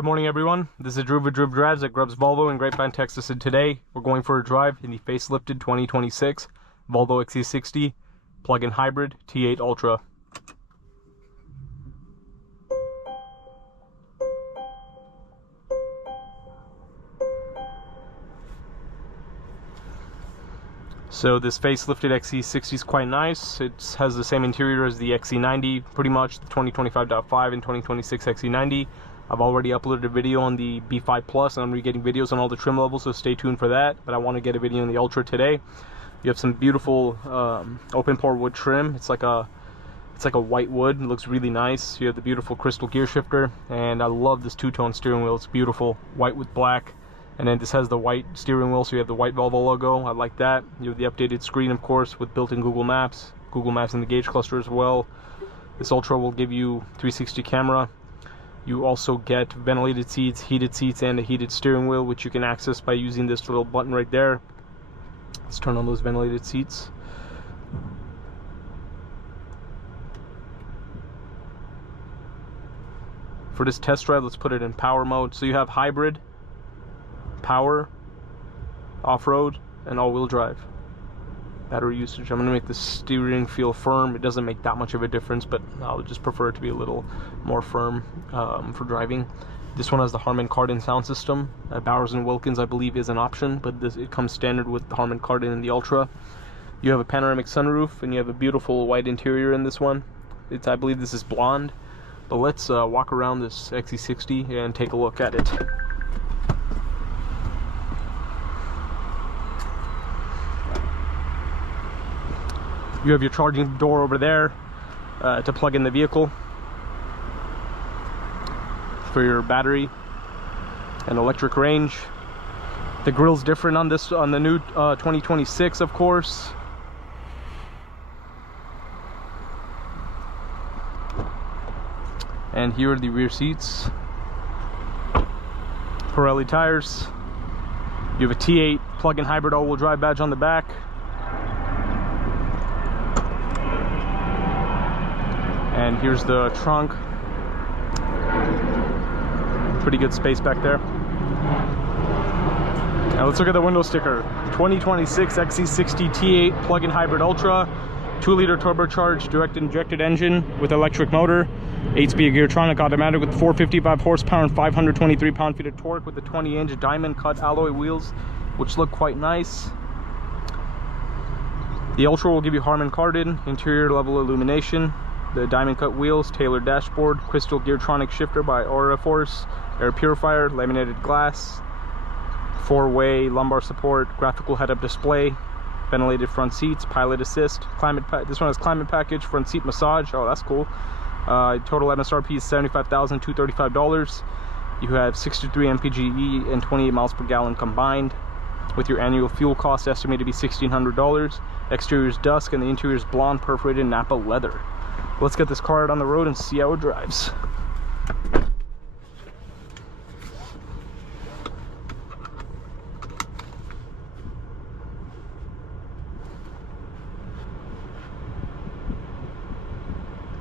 Good morning, everyone. This is POV Drives at Grubbs Volvo in Grapevine, Texas, and today we're going for a drive in the facelifted 2026 Volvo XC60 plug-in hybrid T8 Ultra. So this facelifted XC60 is quite nice. It has the same interior as the XC90, pretty much the 2025.5 and 2026 XC90. I've already uploaded a video on the B5 Plus, and I'm getting videos on all the trim levels, so stay tuned for that. But I want to get a video on the Ultra today. You have some beautiful open pore wood trim. It's like a white wood. It looks really nice. You have the beautiful crystal gear shifter, and I love this two-tone steering wheel. It's beautiful, white with black. And then this has the white steering wheel, so you have the white Volvo logo. I like that. You have the updated screen, of course, with built-in Google Maps in the gauge cluster as well. This Ultra will give you 360 camera. You also get ventilated seats, heated seats, and a heated steering wheel, which you can access by using this little button right there. Let's turn on those ventilated seats. For this test drive, let's put it in power mode. So you have hybrid, power, off-road, and all-wheel drive. Battery usage, I'm going to make the steering feel firm. It doesn't make that much of a difference, but I'll just prefer it to be a little more firm for driving. This one has the Harman Kardon sound system. Bowers & Wilkins, I believe, is an option, but it comes standard with the Harman Kardon and the Ultra. You have a panoramic sunroof, and you have a beautiful white interior in this one. I believe this is blonde, but let's walk around this XC60 and take a look at it. You have your charging door over there to plug in the vehicle for your battery and electric range. The grill's different on the new 2026, of course. And here are the rear seats. Pirelli tires. You have a T8 plug-in hybrid all-wheel drive badge on the back. And here's the trunk. Pretty good space back there. Now let's look at the window sticker. 2026 XC60 T8 plug-in hybrid Ultra, 2-liter turbocharged direct injected engine with electric motor, 8-speed Geartronic automatic with 455 horsepower and 523 pound-feet of torque, with the 20-inch diamond cut alloy wheels, which look quite nice. The Ultra will give you Harman Kardon interior level illumination, the diamond cut wheels, tailored dashboard, crystal Geartronic shifter by Aura Force, air purifier, laminated glass, 4-way lumbar support, graphical head-up display, ventilated front seats, pilot assist, this one has climate package, front seat massage. Oh, that's cool. Total MSRP is $75,235. You have 63 mpge and 28 miles per gallon combined, with your annual fuel cost estimated to be $1,600. Exterior is dusk and the interior is blonde perforated Napa leather. Let's get this car out on the road and see how it drives.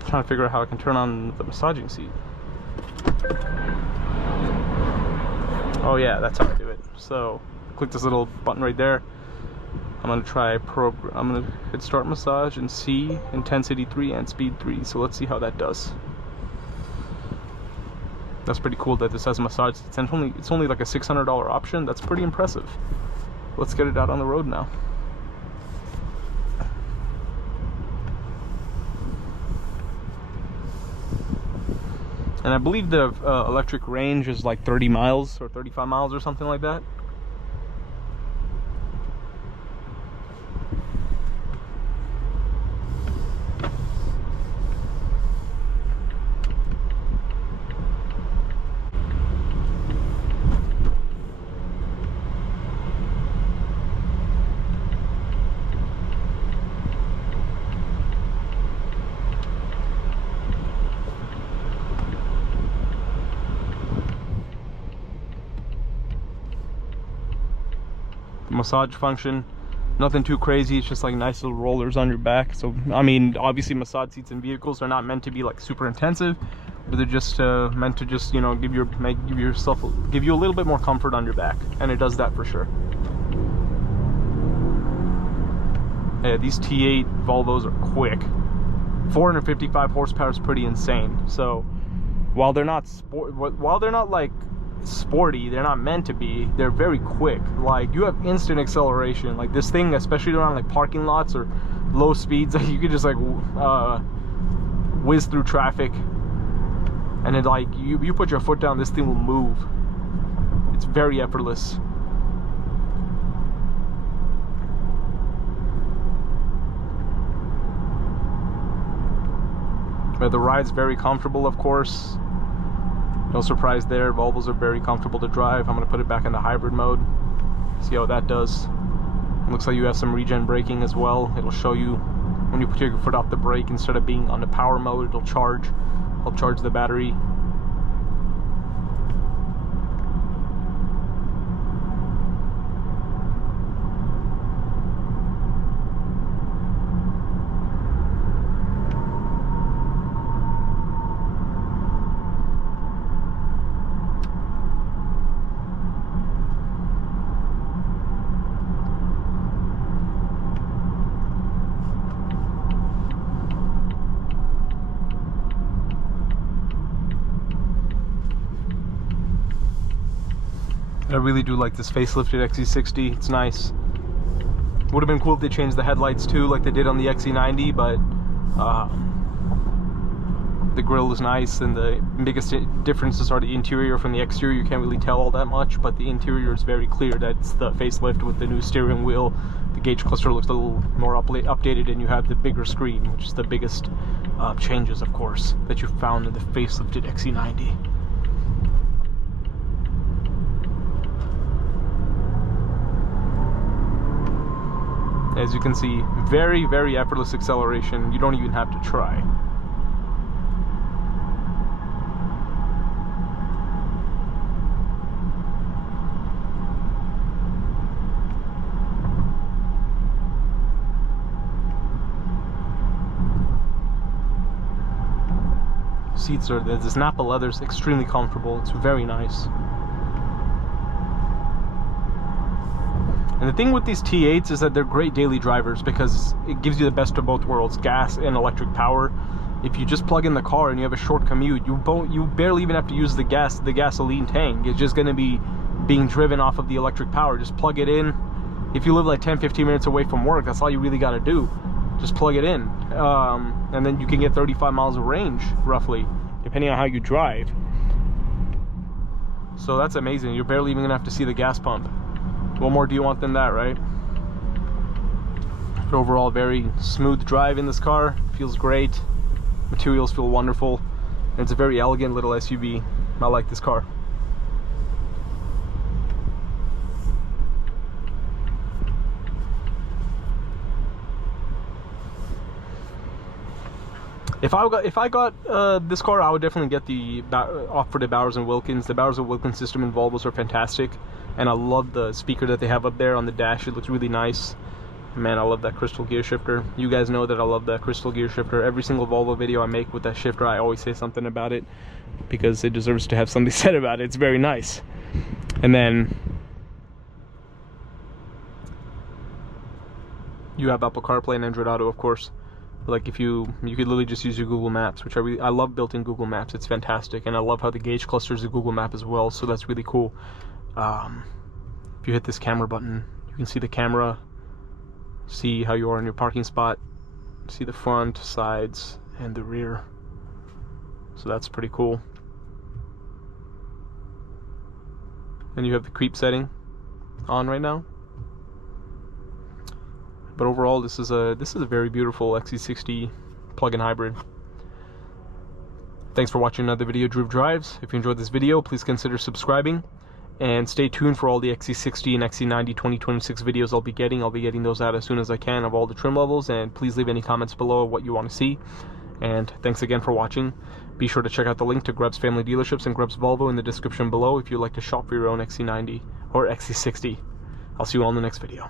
Trying to figure out how I can turn on the massaging seat. Oh yeah, that's how I do it. So click this little button right there. I'm gonna try I'm gonna hit start massage and see intensity 3 and speed 3. So let's see how that does. That's pretty cool that this has a massage. It's only like a $600 option. That's pretty impressive. Let's get it out on the road now. And I believe the electric range is like 30 miles or 35 miles or something like that. Massage function, nothing too crazy. It's just like nice little rollers on your back. So I mean, obviously massage seats in vehicles are not meant to be like super intensive, but they're just meant to just, you know, give you a little bit more comfort on your back, and it does that for sure. Yeah, these T8 Volvos are quick. 455 horsepower is pretty insane. So while they're not like sporty, they're not meant to be, they're very quick. Like, you have instant acceleration. Like, this thing, especially around like parking lots or low speeds, like, you could just like whiz through traffic, and it, like, you put your foot down, this thing will move. It's very effortless. But the ride's very comfortable, of course. No surprise there. Volvos are very comfortable to drive. I'm going to put it back into hybrid mode. See how that does. It looks like you have some regen braking as well. It'll show you when you put your foot off the brake, instead of being on the power mode, it'll help charge the battery. I really do like this facelifted XC60. It's nice. Would have been cool if they changed the headlights too, like they did on the XC90, but the grille is nice, and the biggest differences are the interior from the exterior. You can't really tell all that much, but the interior is very clear. That's the facelift with the new steering wheel. The gauge cluster looks a little more updated, and you have the bigger screen, which is the biggest changes, of course, that you found in the facelifted XC90. As you can see, very, very effortless acceleration. You don't even have to try. Seats are, this Nappa leather is extremely comfortable. It's very nice. And the thing with these T8s is that they're great daily drivers because it gives you the best of both worlds, gas and electric power. If you just plug in the car and you have a short commute, you barely even have to use the gasoline tank. It's just going to be being driven off of the electric power. Just plug it in. If you live like 10-15 minutes away from work, that's all you really got to do. Just plug it in, and then you can get 35 miles of range, roughly, depending on how you drive. So that's amazing. You're barely even going to have to see the gas pump. What more do you want than that, right? But overall, very smooth drive in this car. Feels great. Materials feel wonderful. And it's a very elegant little SUV. I like this car. If I got this car, I would definitely get the off-roaded Bowers & Wilkins. The Bowers & Wilkins system in Volvos are fantastic. And I love the speaker that they have up there on the dash. It looks really nice. Man, I love that crystal gear shifter. You guys know that I love that crystal gear shifter. Every single Volvo video I make with that shifter, I always say something about it because it deserves to have something said about it. It's very nice. And then you have Apple CarPlay and Android Auto, of course. Like, if you could literally just use your Google Maps, which I love built-in Google Maps. It's fantastic, and I love how the gauge clusters a Google Map as well. So that's really cool. If you hit this camera button, you can see the camera, see how you are in your parking spot, see the front, sides, and the rear. So that's pretty cool. And you have the creep setting on right now. But overall, this is a very beautiful XC60 plug-in hybrid. Thanks for watching another video, Drew Drives. If you enjoyed this video, please consider subscribing. And stay tuned for all the XC60 and XC90 2026 videos I'll be getting. I'll be getting those out as soon as I can of all the trim levels. And please leave any comments below of what you want to see. And thanks again for watching. Be sure to check out the link to Grubbs Family Dealerships and Grubbs Volvo in the description below if you'd like to shop for your own XC90 or XC60. I'll see you all in the next video.